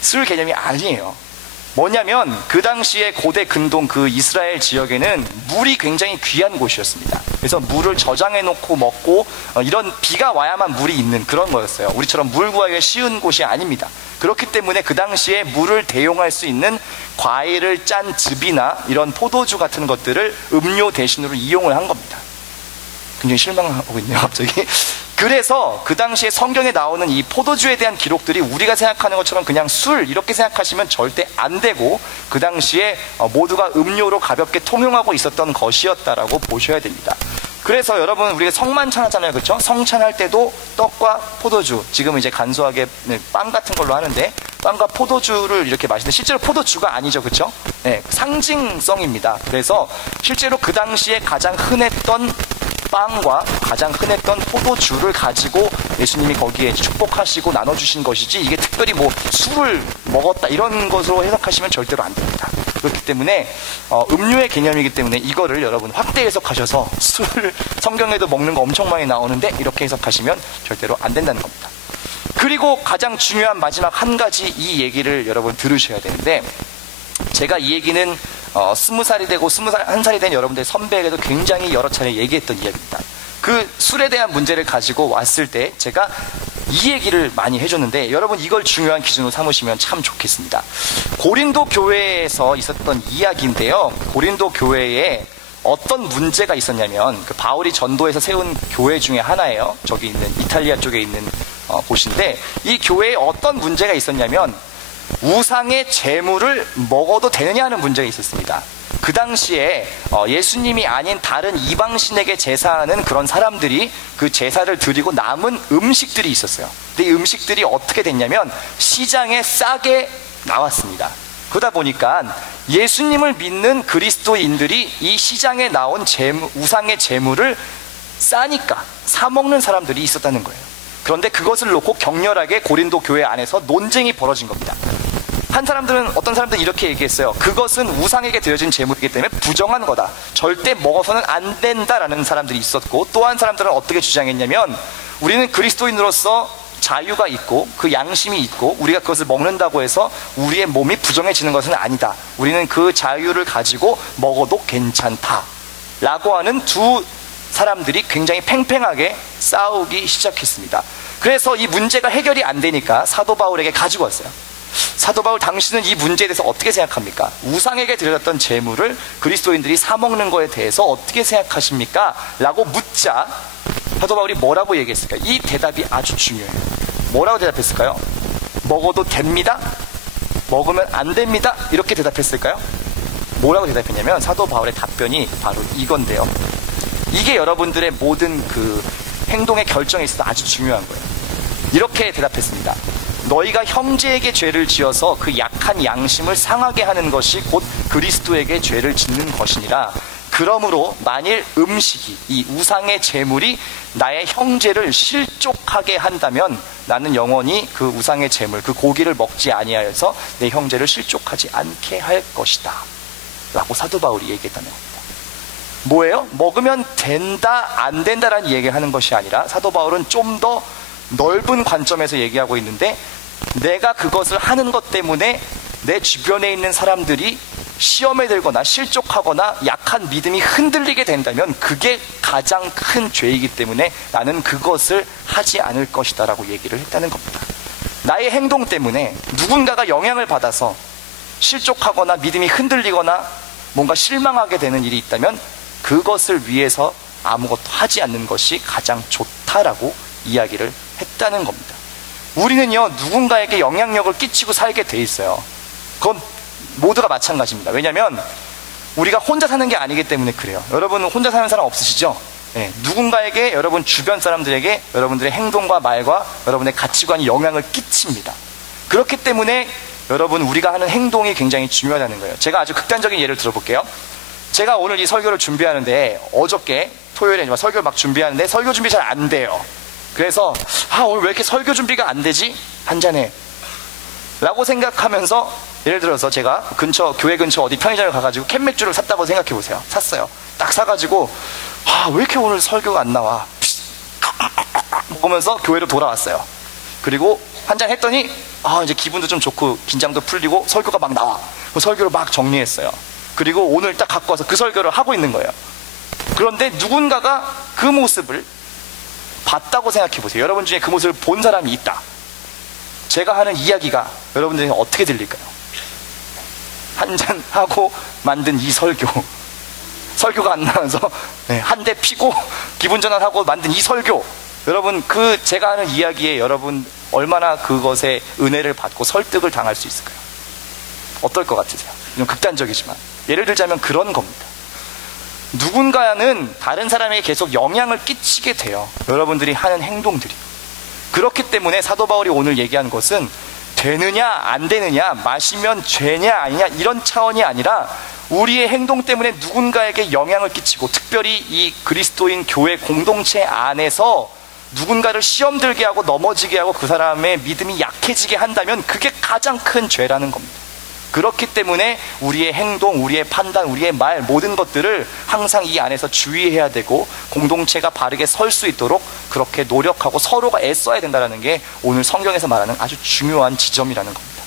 술 개념이 아니에요. 뭐냐면 그 당시에 고대 근동 그 이스라엘 지역에는 물이 굉장히 귀한 곳이었습니다. 그래서 물을 저장해 놓고 먹고 이런 비가 와야만 물이 있는 그런 거였어요. 우리처럼 물 구하기가 쉬운 곳이 아닙니다. 그렇기 때문에 그 당시에 물을 대용할 수 있는 과일을 짠 즙이나 이런 포도주 같은 것들을 음료 대신으로 이용을 한 겁니다. 굉장히 실망하고 있네요, 갑자기. 그래서 그 당시에 성경에 나오는 이 포도주에 대한 기록들이 우리가 생각하는 것처럼 그냥 술 이렇게 생각하시면 절대 안 되고, 그 당시에 모두가 음료로 가볍게 통용하고 있었던 것이었다라고 보셔야 됩니다. 그래서 여러분, 우리가 성만찬 하잖아요, 그렇죠? 성찬할 때도 떡과 포도주, 지금 이제 간소하게 빵 같은 걸로 하는데 빵과 포도주를 이렇게 마시는데 실제로 포도주가 아니죠, 그렇죠? 네, 상징성입니다. 그래서 실제로 그 당시에 가장 흔했던 빵과 가장 흔했던 포도주를 가지고 예수님이 거기에 축복하시고 나눠주신 것이지, 이게 특별히 뭐 술을 먹었다 이런 것으로 해석하시면 절대로 안 됩니다. 그렇기 때문에 음료의 개념이기 때문에 이거를 여러분 확대 해석하셔서 술, 성경에도 먹는 거 엄청 많이 나오는데 이렇게 해석하시면 절대로 안 된다는 겁니다. 그리고 가장 중요한 마지막 한 가지, 이 얘기를 여러분 들으셔야 되는데, 제가 이 얘기는 20살이 되고 21살이 된 여러분들 선배에게도 굉장히 여러 차례 얘기했던 이야기입니다. 그 술에 대한 문제를 가지고 왔을 때 제가 이 얘기를 많이 해줬는데 여러분 이걸 중요한 기준으로 삼으시면 참 좋겠습니다. 고린도 교회에서 있었던 이야기인데요. 고린도 교회에 어떤 문제가 있었냐면 그 바울이 전도해서 세운 교회 중에 하나예요. 저기 있는 이탈리아 쪽에 있는 곳인데 이 교회에 어떤 문제가 있었냐면 우상의 제물을 먹어도 되느냐 하는 문제가 있었습니다. 그 당시에 예수님이 아닌 다른 이방신에게 제사하는 그런 사람들이 그 제사를 드리고 남은 음식들이 있었어요. 근데 이 음식들이 어떻게 됐냐면 시장에 싸게 나왔습니다. 그러다 보니까 예수님을 믿는 그리스도인들이 이 시장에 나온 우상의 제물을 싸니까 사먹는 사람들이 있었다는 거예요. 그런데 그것을 놓고 격렬하게 고린도 교회 안에서 논쟁이 벌어진 겁니다. 어떤 사람들은 이렇게 얘기했어요. 그것은 우상에게 드려진 제물이기 때문에 부정한 거다. 절대 먹어서는 안 된다라는 사람들이 있었고, 또 한 사람들은 어떻게 주장했냐면 우리는 그리스도인으로서 자유가 있고 그 양심이 있고 우리가 그것을 먹는다고 해서 우리의 몸이 부정해지는 것은 아니다. 우리는 그 자유를 가지고 먹어도 괜찮다 라고 하는 두 사람들이 굉장히 팽팽하게 싸우기 시작했습니다. 그래서 이 문제가 해결이 안 되니까 사도 바울에게 가지고 왔어요. 사도 바울, 당신은 이 문제에 대해서 어떻게 생각합니까? 우상에게 드려졌던 제물을 그리스도인들이 사먹는 거에 대해서 어떻게 생각하십니까? 라고 묻자 사도 바울이 뭐라고 얘기했을까요? 이 대답이 아주 중요해요. 뭐라고 대답했을까요? 먹어도 됩니다? 먹으면 안 됩니다? 이렇게 대답했을까요? 뭐라고 대답했냐면 사도 바울의 답변이 바로 이건데요. 이게 여러분들의 모든 그 행동의 결정에 있어서 아주 중요한 거예요. 이렇게 대답했습니다. 너희가 형제에게 죄를 지어서 그 약한 양심을 상하게 하는 것이 곧 그리스도에게 죄를 짓는 것이니라. 그러므로 만일 음식이, 이 우상의 제물이 나의 형제를 실족하게 한다면 나는 영원히 그 우상의 제물, 그 고기를 먹지 아니하여서 내 형제를 실족하지 않게 할 것이다 라고 사도 바울이 얘기했다는 겁니다. 뭐예요? 먹으면 된다 안 된다라는 얘기를 하는 것이 아니라 사도 바울은 좀 더 넓은 관점에서 얘기하고 있는데, 내가 그것을 하는 것 때문에 내 주변에 있는 사람들이 시험에 들거나 실족하거나 약한 믿음이 흔들리게 된다면 그게 가장 큰 죄이기 때문에 나는 그것을 하지 않을 것이다 라고 얘기를 했다는 겁니다. 나의 행동 때문에 누군가가 영향을 받아서 실족하거나 믿음이 흔들리거나 뭔가 실망하게 되는 일이 있다면 그것을 위해서 아무것도 하지 않는 것이 가장 좋다라고 이야기를 했다는 겁니다. 우리는요, 누군가에게 영향력을 끼치고 살게 돼 있어요. 그건 모두가 마찬가지입니다. 왜냐하면 우리가 혼자 사는 게 아니기 때문에 그래요. 여러분 혼자 사는 사람 없으시죠? 네, 누군가에게, 여러분 주변 사람들에게 여러분들의 행동과 말과 여러분의 가치관이 영향을 끼칩니다. 그렇기 때문에 여러분 우리가 하는 행동이 굉장히 중요하다는 거예요. 제가 아주 극단적인 예를 들어볼게요. 제가 오늘 이 설교를 준비하는데 어저께 토요일에 설교를 막 준비하는데 설교 준비 잘 안 돼요. 그래서 오늘 왜 이렇게 설교 준비가 안 되지? 한잔해 라고 생각하면서, 예를 들어서 제가 교회 근처 어디 편의점에 가가지고 캔맥주를 샀다고 생각해 보세요. 샀어요. 딱 사가지고 왜 이렇게 오늘 설교가 안 나와? 먹으면서 교회로 돌아왔어요. 그리고 한잔 했더니 이제 기분도 좀 좋고 긴장도 풀리고 설교가 막 나와. 그 설교를 막 정리했어요. 그리고 오늘 딱 갖고 와서 그 설교를 하고 있는 거예요. 그런데 누군가가 그 모습을 봤다고 생각해 보세요. 여러분 중에 그 모습을 본 사람이 있다. 제가 하는 이야기가 여러분들에게 어떻게 들릴까요? 한잔하고 만든 이 설교가 안 나와서 한 대 피고 기분 전환하고 만든 이 설교, 여러분 제가 하는 이야기에 여러분 얼마나 그것에 은혜를 받고 설득을 당할 수 있을까요? 어떨 것 같으세요? 좀 극단적이지만 예를 들자면 그런 겁니다. 누군가는 다른 사람에게 계속 영향을 끼치게 돼요. 여러분들이 하는 행동들이. 그렇기 때문에 사도 바울이 오늘 얘기한 것은 되느냐 안 되느냐, 마시면 죄냐 아니냐 이런 차원이 아니라 우리의 행동 때문에 누군가에게 영향을 끼치고, 특별히 이 그리스도인 교회 공동체 안에서 누군가를 시험 들게 하고 넘어지게 하고 그 사람의 믿음이 약해지게 한다면 그게 가장 큰 죄라는 겁니다. 그렇기 때문에 우리의 행동, 우리의 판단, 우리의 말, 모든 것들을 항상 이 안에서 주의해야 되고 공동체가 바르게 설 수 있도록 그렇게 노력하고 서로가 애써야 된다는 게 오늘 성경에서 말하는 아주 중요한 지점이라는 겁니다.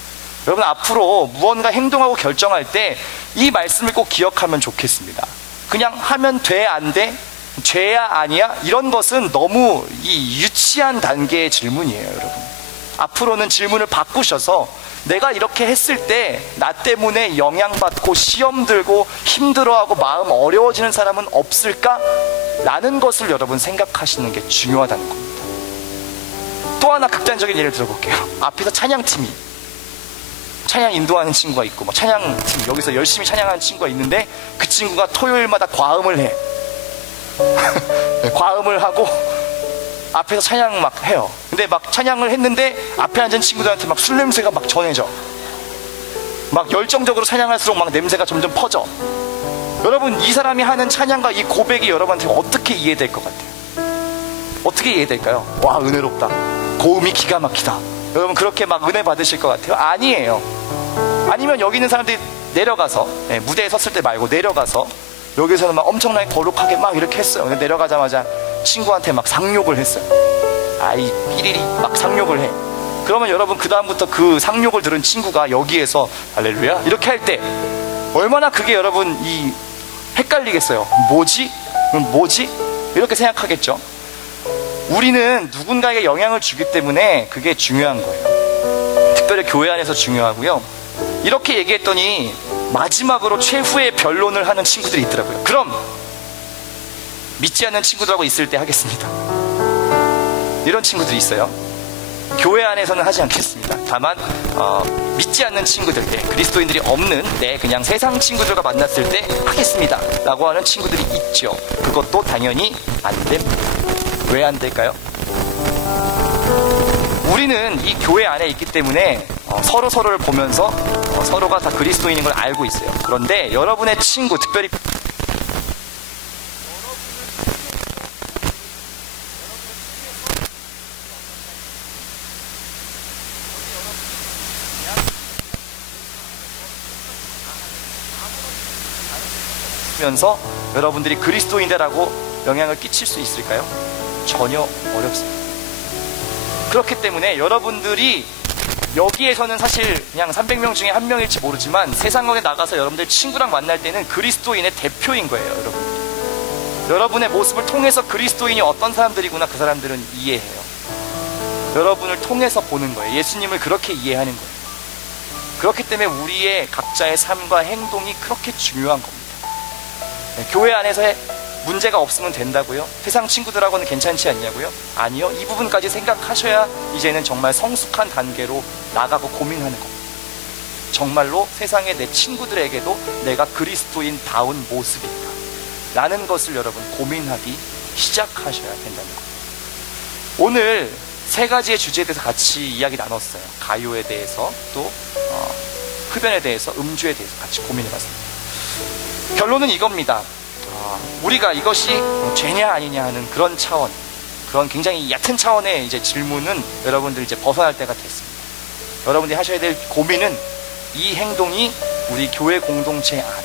여러분 앞으로 무언가 행동하고 결정할 때 이 말씀을 꼭 기억하면 좋겠습니다. 그냥 하면 돼, 안 돼? 죄야 아니야? 이런 것은 너무 이 유치한 단계의 질문이에요, 여러분. 앞으로는 질문을 바꾸셔서 내가 이렇게 했을 때 나 때문에 영향받고 시험 들고 힘들어하고 마음 어려워지는 사람은 없을까? 라는 것을 여러분 생각하시는 게 중요하다는 겁니다. 또 하나 극단적인 예를 들어볼게요. 앞에서 찬양 인도하는 친구가 있고, 뭐 찬양팀 여기서 열심히 찬양하는 친구가 있는데 그 친구가 토요일마다 과음을 해. 과음을 하고 앞에서 찬양 막 해요. 근데 막 찬양을 했는데 앞에 앉은 친구들한테 막 술 냄새가 막 전해져. 막 열정적으로 찬양할수록 막 냄새가 점점 퍼져. 여러분, 이 사람이 하는 찬양과 이 고백이 여러분한테 어떻게 이해될 것 같아요? 어떻게 이해될까요? 와, 은혜롭다, 고음이 기가 막히다, 여러분 그렇게 막 은혜 받으실 것 같아요? 아니에요. 아니면 여기 있는 사람들이 내려가서, 무대에 섰을 때 말고 내려가서 여기서는 막 엄청나게 거룩하게 막 이렇게 했어요. 근데 내려가자마자 친구한테 막 상욕을 했어요. 아이 삐리리 막 상욕을 해. 그러면 여러분 그 다음부터 그 상욕을 들은 친구가 여기에서 할렐루야 이렇게 할 때 얼마나 그게 여러분 이 헷갈리겠어요. 뭐지? 이렇게 생각하겠죠. 우리는 누군가에게 영향을 주기 때문에 그게 중요한 거예요. 특별히 교회 안에서 중요하고요. 이렇게 얘기했더니 마지막으로 최후의 변론을 하는 친구들이 있더라고요. 그럼 믿지 않는 친구들하고 있을 때 하겠습니다. 이런 친구들이 있어요. 교회 안에서는 하지 않겠습니다. 다만 믿지 않는 친구들, 그리스도인들이 없는 그냥 세상 친구들과 만났을 때 하겠습니다 라고 하는 친구들이 있죠. 그것도 당연히 안 됩니다. 왜 안 될까요? 우리는 이 교회 안에 있기 때문에 서로를 보면서 서로가 다 그리스도인인 걸 알고 있어요. 그런데 여러분의 친구, 특별히 면서 여러분들이 그리스도인이라고 영향을 끼칠 수 있을까요? 전혀 어렵습니다. 그렇기 때문에 여러분들이 여기에서는 사실 그냥 300명 중에 한 명일지 모르지만 세상에 나가서 여러분들 친구랑 만날 때는 그리스도인의 대표인 거예요. 여러분의 모습을 통해서 그리스도인이 어떤 사람들이구나 그 사람들은 이해해요. 여러분을 통해서 보는 거예요. 예수님을 그렇게 이해하는 거예요. 그렇기 때문에 우리의 각자의 삶과 행동이 그렇게 중요한 겁니다. 교회 안에서의 문제가 없으면 된다고요? 세상 친구들하고는 괜찮지 않냐고요? 아니요. 이 부분까지 생각하셔야 이제는 정말 성숙한 단계로 나가고 고민하는 겁니다. 정말로 세상의 내 친구들에게도 내가 그리스도인다운 모습인가 라는 것을 여러분 고민하기 시작하셔야 된다는 겁니다. 오늘 세 가지의 주제에 대해서 같이 이야기 나눴어요. 가요에 대해서, 또 흡연에 대해서, 음주에 대해서 같이 고민해봤습니다. 결론은 이겁니다. 우리가 이것이 죄냐 아니냐 하는 그런 차원, 그런 굉장히 얕은 차원의 이제 질문은 여러분들 이제 벗어날 때가 됐습니다. 여러분들이 하셔야 될 고민은 이 행동이 우리 교회 공동체 안에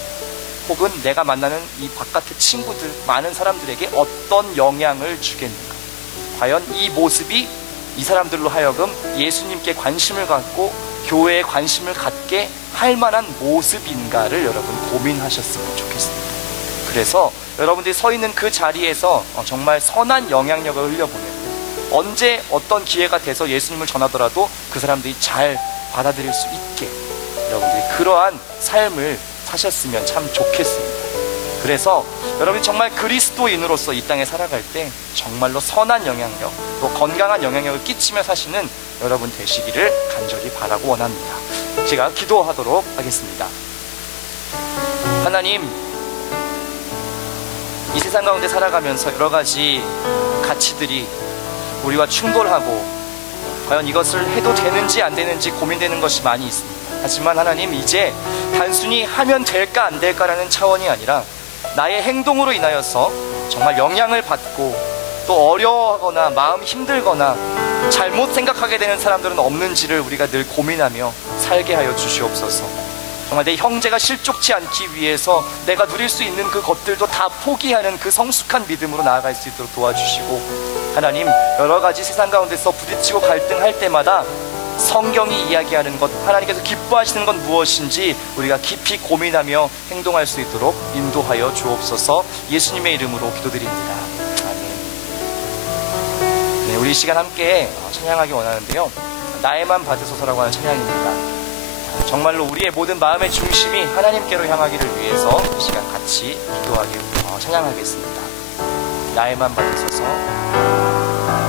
혹은 내가 만나는 이 바깥의 친구들, 많은 사람들에게 어떤 영향을 주겠는가? 과연 이 모습이 이 사람들로 하여금 예수님께 관심을 갖고 교회에 관심을 갖게 할 만한 모습인가를 여러분 고민하셨으면 좋겠습니다. 그래서 여러분들이 서 있는 그 자리에서 정말 선한 영향력을 흘려보내고 언제 어떤 기회가 돼서 예수님을 전하더라도 그 사람들이 잘 받아들일 수 있게 여러분들이 그러한 삶을 사셨으면 참 좋겠습니다. 그래서 여러분이 정말 그리스도인으로서 이 땅에 살아갈 때 정말로 선한 영향력, 또 건강한 영향력을 끼치며 사시는 여러분 되시기를 간절히 바라고 원합니다. 제가 기도하도록 하겠습니다. 하나님, 이 세상 가운데 살아가면서 여러 가지 가치들이 우리와 충돌하고 과연 이것을 해도 되는지 안 되는지 고민되는 것이 많이 있습니다. 하지만 하나님, 이제 단순히 하면 될까 안 될까라는 차원이 아니라 나의 행동으로 인하여서 정말 영향을 받고 또 어려워하거나 마음 힘들거나 잘못 생각하게 되는 사람들은 없는지를 우리가 늘 고민하며 살게 하여 주시옵소서. 정말 내 형제가 실족치 않기 위해서 내가 누릴 수 있는 그 것들도 다 포기하는 그 성숙한 믿음으로 나아갈 수 있도록 도와주시고, 하나님, 여러 가지 세상 가운데서 부딪히고 갈등할 때마다 성경이 이야기하는 것, 하나님께서 기뻐하시는 건 무엇인지 우리가 깊이 고민하며 행동할 수 있도록 인도하여 주옵소서. 예수님의 이름으로 기도드립니다. 우리 이 시간 함께 찬양하기 원하는데요. 나에만 받으소서라고 하는 찬양입니다. 정말로 우리의 모든 마음의 중심이 하나님께로 향하기를 위해서 이 시간 같이 기도하기 찬양하겠습니다. 나에만 받으소서.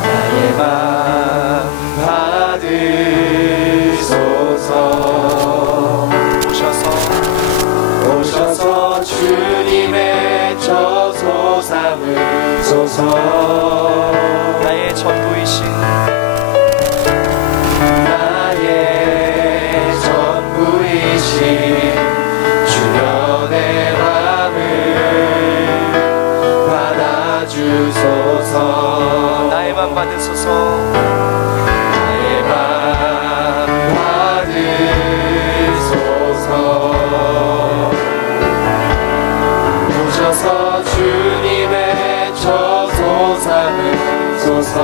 나에만 받으소서. 오셔서 주님의 저소 삼으소서. 나의 전부이신 주변의 맘을 받아주소서. 나에만 받으소서. 나에만 받으소서. 오셔서 주님의 저소 삼으소서.